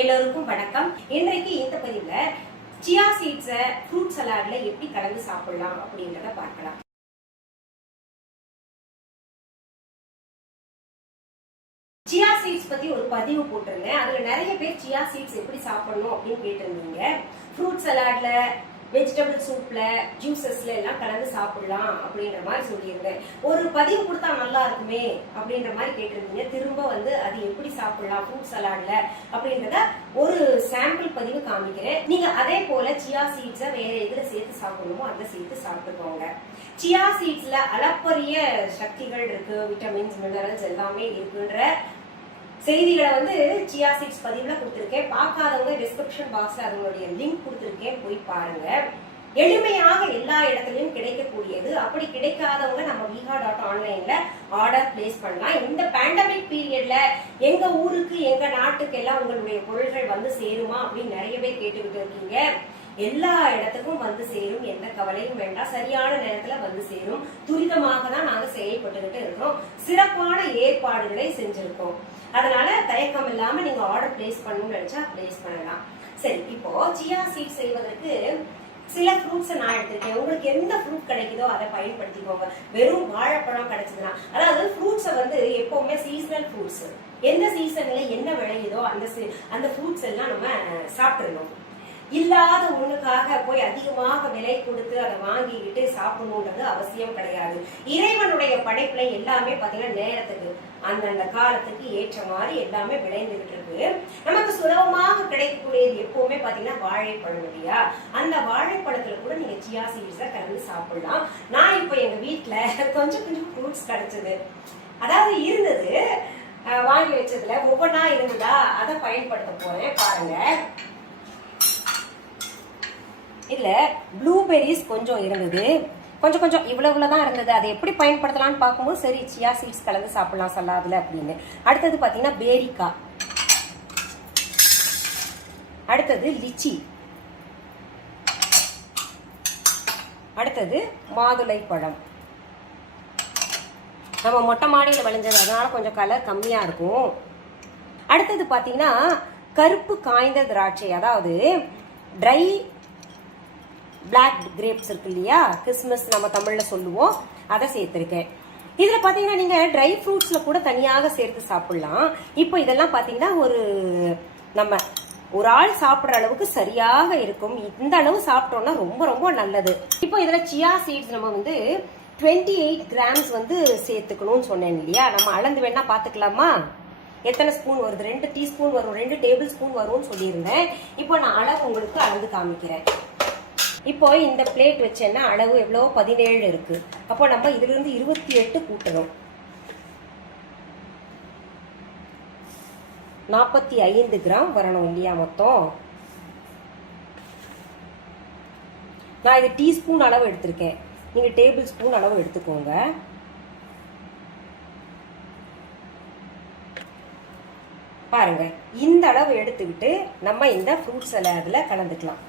எல்லோருக்கும் வணக்கம். இன்றைக்கு இந்த பதிவுல சியா சீட்ஸை ஃப்ரூட் சலாட்ல எப்படி கலந்து சாப்பிடலாம் அப்படின்றத பார்க்கலாம். சியா சீட்ஸ் பத்தி ஒரு பதிவு போட்டிருந்தேன். அதுல நிறைய பேர் சியா சீட்ஸ் எப்படி சாப்பிடணும் அப்படின்னு கேட்டிருந்தீங்க. ஃப்ரூட் சலாட்ல, வெஜிடபிள் சூப்ல, ஜூசஸ்ல எல்லாம் கலந்து சாப்பிடலாம் அப்படின்ற மாதிரி சொல்லியிருந்தேன். ஒரு பதிவு கொடுத்தா நல்லா இருக்குமே அப்படின்ற மாதிரி கேட்டிருந்தீங்க. திரும்ப அது எப்படி சாப்பிடலாம் ஃப்ரூட் சலாட்ல அப்படின்றத ஒரு சாம்பிள் பதிவு காமிக்கிறேன். நீங்க அதே போல சியா சீட்ஸை வேற எதுல சேர்த்து சாப்பிடணுமோ அதை சேர்த்து சாப்பிட்டுக்கோங்க. சியா சீட்ஸ்ல அளப்பரிய சக்திகள் இருக்கு, விட்டமின்ஸ், மினரல்ஸ் எல்லாமே இருக்குன்ற செய்திகளை சியா சீட்ஸ் பதிவுல கொடுத்திருக்கேன். பார்க்காதவங்க டிஸ்கிரிப்ஷன் பாக்ஸ்ல அதனுடைய லிங்க் கொடுத்திருக்கேன், போய் பாருங்க. எளிமையாக எல்லா இடத்துலயும் கிடைக்கக்கூடியது. அப்படி கிடைக்காதவங்க நம்ம viha.online ஆர்டர் பிளேஸ் பண்ணலாம். இந்த பேண்டமிக் பீரியட்ல எங்க ஊருக்கு எங்க நாட்டுக்கு எல்லாம் உங்களுடைய பொருள்கள் சேருமா அப்படின்னு நிறைய பேர் கேட்டுக்கிட்டு இருக்கீங்க. எல்லா இடத்துக்கும் சேரும், எந்த கவலையும் வேண்டாம். சரியான நேரத்துல சேரும். துரிதமாக தான் நாங்க செயல்பட்டுக்கிட்டு இருக்கிறோம். சிறப்பான ஏற்பாடுகளை செஞ்சிருக்கோம். அதனால தயக்கம் இல்லாம நீங்க ஆர்டர் பிளேஸ் பண்ணணும்னு நினைச்சா பிளேஸ் பண்ணலாம். சரி, இப்போ சியா சீட் செய்வதற்கு சில ஃப்ரூட்ஸ் நான் எடுத்திருக்கேன். உங்களுக்கு எந்த ஃப்ரூட் கிடைக்குதோ அதை பயன்படுத்திக்கோங்க. வெறும் வாழைப்பழம் கிடைச்சதுன்னா, அதாவது ஃப்ரூட்ஸை எப்பவுமே சீசனல் ஃப்ரூட்ஸ், எந்த சீசன்ல என்ன விளையுதோ அந்த ஃப்ரூட்ஸ் எல்லாம் நம்ம சாப்பிடணும். இல்லாத ஒண்ணுக்காக போய் அதிகமாக விலை கொடுத்து அதை வாங்கிக்கிட்டு சாப்பிடணுன்றது அவசியம் கிடையாது. இறைவனுடைய படைப்புல எல்லாமே பாத்தீங்கன்னா நேரத்துக்கு அந்தந்த காலத்துக்கு ஏற்ற மாதிரி எல்லாமே விளைந்துகிட்டு இருக்கு. நமக்கு சுலபமாக கிடைக்கக்கூடியது எப்பவுமே பாத்தீங்கன்னா வாழைப்பழம் இல்லையா? அந்த வாழைப்பழத்துல கூட நீங்க சியா சீட்ஸை கலந்து சாப்பிடலாம். நான் இப்ப எங்க வீட்டுல கொஞ்சம் ஃப்ரூட்ஸ் கிடைச்சது, அதாவது இருந்தது, வாங்கி வச்சதுல ஒவ்வொன்னா இருந்ததா, அதை பயன்படுத்த போறேன். பாருங்க, இதுல ப்ளூபெரிஸ் கொஞ்சம் இருந்தது, கொஞ்சம் இவ்வளவுதான் இருந்தது. அதை எப்படி பயன்படுத்தலாம்னு பார்க்கும்போது சரி சியா சீட்ஸ் கலந்து சாப்பிடலாம் சலாதுல அப்படின்னு. அடுத்தது பாத்தீங்கன்னா பேரிக்காய், அடுத்தது லிச்சி, அடுத்தது மாதுளை பழம். நம்ம மொட்டை மாடியில் விளைஞ்சது, அதனால கொஞ்சம் கலர் கம்மியா இருக்கும். அடுத்தது பாத்தீங்கன்னா கருப்பு காய்ந்த திராட்சை, அதாவது ட்ரை பிளாக் கிரேப்ஸ் இருக்கு இல்லையா, கிறிஸ்மஸ் நம்ம தமிழ்ல சொல்லுவோம், அதை சேர்த்திருக்கேன். இதுல பாத்தீங்கன்னா நீங்க ட்ரை ஃப்ரூட்ஸ்ல கூட தனியாக சேர்த்து சாப்பிடலாம். இப்போ இதெல்லாம் பாத்தீங்கன்னா நம்ம ஒரு ஆள் சாப்பிடுற அளவுக்கு சரியாக இருக்கும். இந்த அளவு சாப்பிட்டோம்னா ரொம்ப ரொம்ப நல்லது. இப்போ இதுல சியா சீட்ஸ் நம்ம 28 கிராம்ஸ் சேர்த்துக்கணும்னு சொன்னேன் இல்லையா? நம்ம அளந்து வேணா பாத்துக்கலாமா? எத்தனை ஸ்பூன் வருது? 2 டீஸ்பூன் வரும், 2 டேபிள் ஸ்பூன் வரும்னு சொல்லியிருந்தேன். இப்போ நான் அளவு உங்களுக்கு அளந்து காமிக்கிறேன். இப்போ இந்த பிளேட் வச்சேன்னா அளவு எவ்வளோ 17 இருக்கு. அப்போ நம்ம இதுல இருந்து 28 கூட்டணும். 45 கிராம் வரணும் இல்லையா மொத்தம்? நான் இது டீஸ்பூன் அளவு எடுத்திருக்கேன், நீங்க டேபிள் ஸ்பூன் அளவு எடுத்துக்கோங்க. பாருங்க, இந்த அளவு எடுத்துக்கிட்டு நம்ம இந்த ஃப்ரூட் சலாட்ல கலந்துக்கலாம்.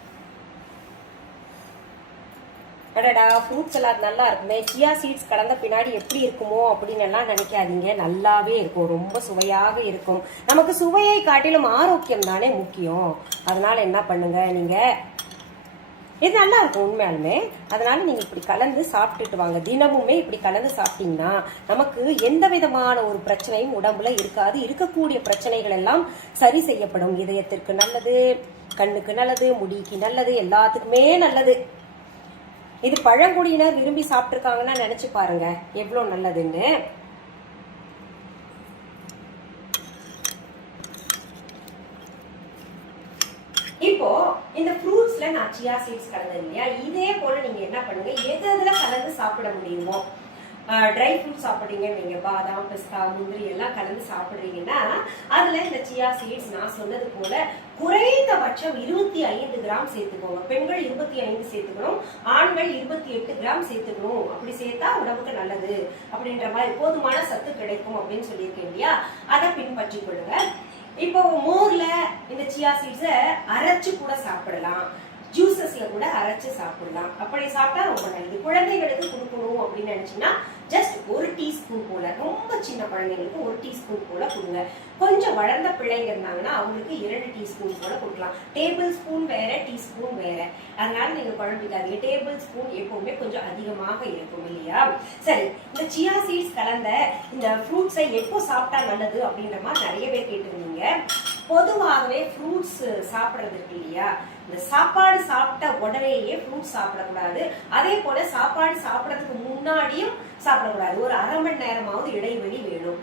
அடடா, ஃப்ரூட் சலாட் நல்லா இருக்குமே, சியா சீட்ஸ் கலந்த பின்னாடி எப்படி இருக்குமோ அப்படின்னு எல்லாம் நினைக்காதீங்க. நல்லாவே இருக்கும், ரொம்ப சுவையாக இருக்கும். நமக்கு சுவையை காட்டிலும் ஆரோக்கியம் தானே முக்கியம். அதனால என்ன பண்ணுங்க, நீங்க இது நல்லா இருக்கும் உண்மையாலுமே. அதனால நீங்க இப்படி கலந்து சாப்பிட்டுட்டு வாங்க. தினமுமே இப்படி கலந்து சாப்பிட்டீங்கன்னா நமக்கு எந்த விதமான ஒரு பிரச்சனையும் உடம்புல இருக்காது. இருக்கக்கூடிய பிரச்சனைகள் எல்லாம் சரி செய்யப்படும். இதயத்திற்கு நல்லது, கண்ணுக்கு நல்லது, முடிக்கு நல்லது, எல்லாத்துக்குமே நல்லது. இது பழங்குடியினர் விரும்பி சாப்பிட்டுருக்காங்கன்னா நினைச்சு பாருங்க எவ்வளவு நல்லதுன்னு. இப்போ இந்த ஃப்ரூட்ஸ்ல நான் சியா சீட்ஸ் கலந்தது இல்லையா? இதே போல நீங்க என்ன பண்ணுங்க, எதுல கலந்து சாப்பிட முடியுமோ, ட்ரை ஃப்ரூட் சாப்பிடுறீங்க நீங்க, பாதாம், பிஸ்தா, முந்திரி எல்லாம் கலந்து சாப்பிடுறீங்கன்னா அதுல இந்த சியா சீட்ஸ் நான் சொன்னது போல குறைந்தபட்சம் 25 கிராம் சேர்த்துக்கோங்க. பெண்கள் 25 சேர்த்துக்கணும், ஆண்கள் 28 கிராம் சேர்த்துக்கணும். அப்படி சேர்த்தா உடம்புக்கு நல்லது அப்படின்ற மாதிரி போதுமான சத்து கிடைக்கும் அப்படின்னு சொல்லியிருக்கேன் இல்லையா? அதை பின்பற்றி கொள்ளுங்க. இப்போ மோர்ல இந்த சியா சீட்ஸை அரைச்சு கூட சாப்பிடலாம், ஜூசஸ்ல கூட அரைச்சு சாப்பிடலாம். அப்படி சாப்பிட்டா ரொம்ப நல்லது. குழந்தைகளுக்கு கொடுக்கணும் அப்படின்னு நினைச்சுன்னா ஜஸ்ட் 1 டீஸ்பூன் போல, ரொம்ப சின்ன குழந்தைங்களுக்கு 1 டீஸ்பூன் போல கொடுங்க. கொஞ்சம் வளர்ந்த பிள்ளைங்க இருந்தாங்கன்னா அவங்களுக்கு 2 டீஸ்பூன் போல கொடுக்கலாம். டேபிள் ஸ்பூன் வேற, டீஸ்பூன் வேற. அதனால நீங்க குழம்பிக்காதீங்க. டேபிள் ஸ்பூன் எப்பவுமே கொஞ்சம் அதிகமாக இருக்கும் இல்லையா? சரி, இந்த சியா சீட்ஸ் கலந்த இந்த ஃப்ரூட்ஸை எப்போ சாப்பிட்டா நல்லது அப்படின்ற மாதிரி நிறைய பேர் கேட்டிருந்தீங்க. பொதுவாகவே ஃப்ரூட்ஸ் சாப்பிட்றது இருக்கு இல்லையா, இந்த சாப்பாடு சாப்பிட்ட உடனேயே ஃப்ரூட்ஸ் சாப்பிடக்கூடாது. அதே போல சாப்பாடு சாப்பிடறதுக்கு முன்னாடியும் சாப்பிடக்கூடாது. ஒரு அரை மணி நேரமாவது இடைவெளி வேணும்.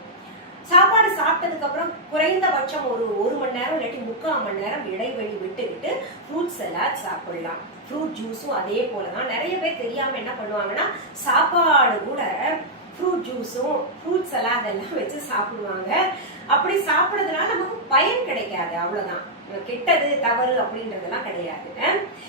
சாப்பாடு சாப்பிட்டதுக்கு அப்புறம் குறைந்தபட்சம் ஒரு மணி நேரம் இல்லாட்டி 3/4 மணி நேரம் இடைவெளி விட்டுக்கிட்டு ஃப்ரூட் சலாட் சாப்பிடலாம். ஃப்ரூட் ஜூஸும் அதே போலதான். நிறைய பேர் தெரியாம என்ன பண்ணுவாங்கன்னா சாப்பாடு கூட ஃப்ரூட் ஜூஸும் ஃப்ரூட் சலாட் எல்லாம் வச்சு சாப்பிடுவாங்க. அப்படி சாப்பிடுறதுனால நமக்கு பயன் கிடைக்காது, அவ்வளவுதான். கெட்டது தவறு அப்படின்றதெல்லாம் கிடையாது.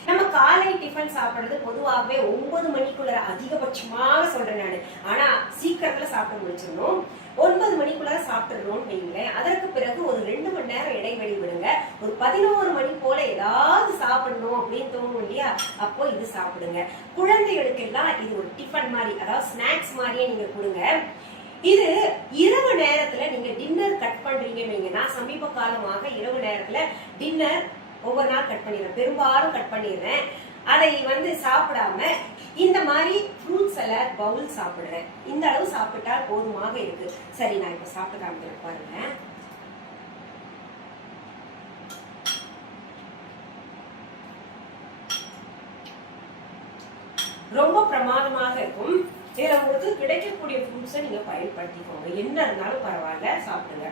நம்ம காலை டிஃபன் சாப்பிடுறது பொதுவாகவே 9 மணிக்குள்ள அதிகபட்சமாக சொல்றேன் நானு. ஆனா சீக்கிரத்துல சாப்பிட முடிச்சிடணும். 9 மணிக்குள்ள சாப்பிட்டுறோம்னு வைங்களேன். அதற்கு பிறகு ஒரு 2 மணி நேரம் இடைவெளி விடுங்க. ஒரு 11 மணி போல ஏதாவது சாப்பிடணும் அப்படின்னு தோணும் இல்லையா, அப்போ இது சாப்பிடுங்க. குழந்தைகளுக்கு எல்லாம் இது ஒரு டிஃபன் மாதிரி, அதாவது ஸ்நாக்ஸ் மாதிரியே நீங்க கொடுங்க. இது இரவு நேரத்துல நீங்க டின்னர் கட் பண்றீங்கன்னு, நான் சமீப காலமாக இரவு நேரத்துல டின்னர் ஒவ்வொரு நாள் கட் பண்ணிடுறேன், பெரும்பாலும் கட் பண்ணிடுறேன். அதை சாப்பிடாம இந்த மாதிரி ஃப்ரூட் சலாட் பவுல் சாப்பிடுறேன். இந்த அளவு சாப்பிட்டா போதுமாக இருக்கு. சரி, நான் இப்ப சாப்பிட்டு காமிக்கிறேன் பாருங்க. ரொம்ப பிரமாதமாக இருக்கும். இதுல உங்களுக்கு கிடைக்கக்கூடிய ஃப்ரூட்ஸை நீங்க பயன்படுத்திக்கோங்க. என்ன இருந்தாலும் பரவாயில்ல, சாப்பிடுங்க.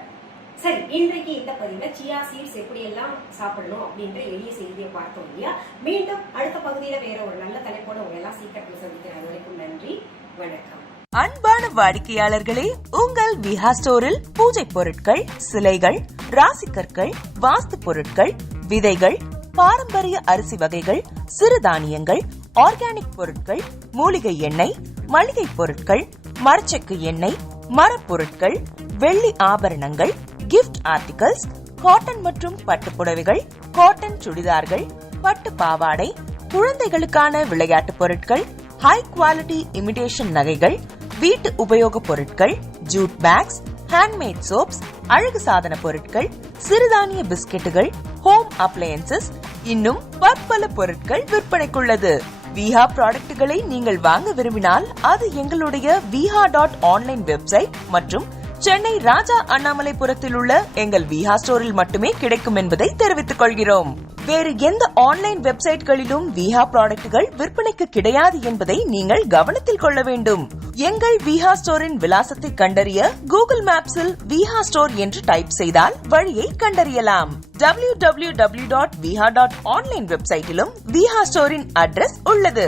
சரி, இன்றைக்கு இந்த பதிவுல சியா சீட்ஸ் எப்படி எல்லாம் சாப்பிடணும் அப்படின்ற எளிய செய்தியை பார்த்தோம் இல்லையா? மீண்டும் அடுத்த பகுதியில வேற ஒரு நல்ல தலைப்போட உங்க எல்லாம் சீக்கிரத்தில் சந்திக்கிறேன். வரைக்கும் நன்றி, வணக்கம். அன்பான வாடிக்கையாளர்களே, உங்கள் விஹா ஸ்டோரில் பூஜை பொருட்கள், சிலைகள், ராசிக்கற்கள், வாஸ்து பொருட்கள், விதைகள், பாரம்பரிய அரிசி வகைகள், சிறுதானியங்கள், ஆர்கானிக் பொருட்கள், மூலிகை எண்ணெய், மளிகை பொருட்கள், மரச்செக்கு எண்ணெய், மரப்பொருட்கள், வெள்ளி ஆபரணங்கள், கிஃப்ட் ஆர்டிகல்ஸ், காட்டன் மற்றும் பட்டு புடவைகள், காட்டன் சுடிதார்கள், பட்டு பாவாடை, குழந்தைகளுக்கான விளையாட்டு பொருட்கள், ஹை குவாலிட்டி இமிடேஷன் நகைகள், வீட்டு உபயோக பொருட்கள், ஜூட் பேக்ஸ், ஹேண்ட்மேட் சோப்ஸ், அழகு சாதன பொருட்கள், சிறுதானிய பிஸ்கெட்டுகள், ஹோம் அப்ளையன்சஸ், இன்னும் பற்பல பொருட்கள் விற்பனைக்குள்ளது. விஹா ப்ராடக்ட்களை நீங்கள் வாங்க விரும்பினால் அது எங்களுடைய viha.online வெப்சைட் மற்றும் சென்னை ராஜா அண்ணாமலைபுரத்தில் உள்ள எங்கள் விஹா ஸ்டோரில் மட்டுமே கிடைக்கும் என்பதை தெரிவித்துக் கொள்கிறோம். வேறு எந்த ஆன்லைன் வெப்சைட்களிலும் விஹா ப்ராடக்ட்கள் விற்பனைக்கு கிடையாது என்பதை நீங்கள் கவனத்தில் கொள்ள வேண்டும். எங்கள் விஹா ஸ்டோரின் விலாசத்தை கண்டறிய கூகுள் மேப்ஸில் விஹா ஸ்டோர் என்று டைப் செய்தால் வழியை கண்டறியலாம். www.viha.online வெப்சைட்டிலும் விஹா ஸ்டோரின் அட்ரஸ் உள்ளது.